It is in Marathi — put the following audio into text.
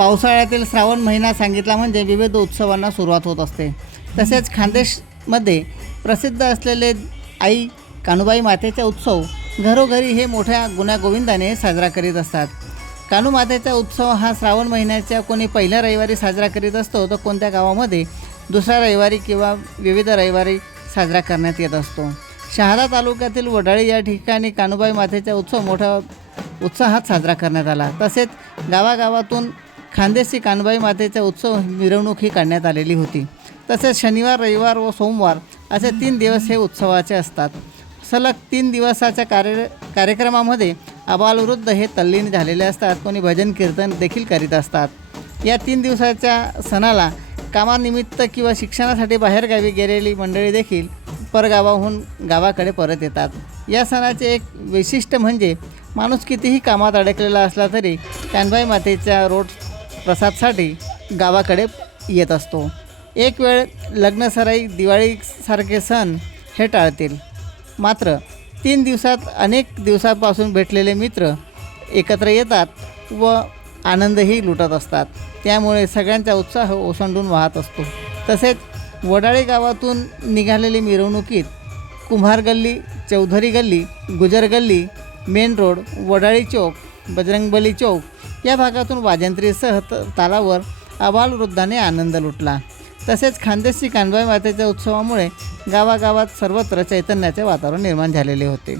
पावसाळ्यातील श्रावण महिना सांगितला म्हणजे विविध उत्सवांना सुरुवात होत असते. तसेच खानदेशमध्ये प्रसिद्ध असलेले आई कानुबाई मातेचा उत्सव घरोघरी हे मोठ्या गुण्यागोविंदाने साजरा करीत असतात. कानू मातेचा उत्सव हा श्रावण महिन्याच्या कोणी पहिल्या रविवारी साजरा करीत असतो तर कोणत्या गावामध्ये दुसऱ्या रविवारी किंवा विविध रविवारी साजरा करण्यात येत असतो. शहादा तालुक्यातील वडाळी या ठिकाणी कानुबाई मातेचा उत्सव मोठ्या उत्साहात साजरा करण्यात आला. तसेच गावागावातून खानदेशी कानबाई मातेचा उत्सव मिरवणूक ही काढण्यात आलेली होती. तसेच शनिवार रविवार व सोमवार असे तीन दिवस हे उत्सवाचे असतात. सलग तीन दिवसाच्या कार्य कार्यक्रमामध्ये अबालवृद्ध हे तल्लीन झालेले असतात. कोणी भजन कीर्तन देखील करीत असतात. या तीन दिवसाच्या सणाला कामानिमित्त किंवा शिक्षणासाठी बाहेरगावी गेलेली मंडळी देखील परगावाहून गावाकडे परत येतात. या सणाचे एक वैशिष्ट्य म्हणजे माणूस कितीही कामात अडकलेला असला तरी कानबाई मातेच्या रोड प्रसादसाठी गावाकडे येत असतो. एक वेळ लग्नसराई दिवाळीसारखे सण हे टाळतील. मात्र तीन दिवसात अनेक दिवसापासून भेटलेले मित्र एकत्र येतात व आनंदही लुटत असतात. त्यामुळे सगळ्यांचा उत्साह ओसंडून वाहत असतो. तसेच वडाळी गावातून निघालेली मिरवणुकीत कुंभार गल्ली चौधरी गल्ली गुजर गल्ली मेन रोड वडाळी चौक बजरंगबली चौक या भागातून वाजंत्रीसह तालावर आबालवृद्धाने आनंद लुटला. तसेच खानदेशी कानबाई मातेच्या उत्सवामुळे गावागावात सर्वत्र चैतन्याचे वातावरण निर्माण झालेले होते.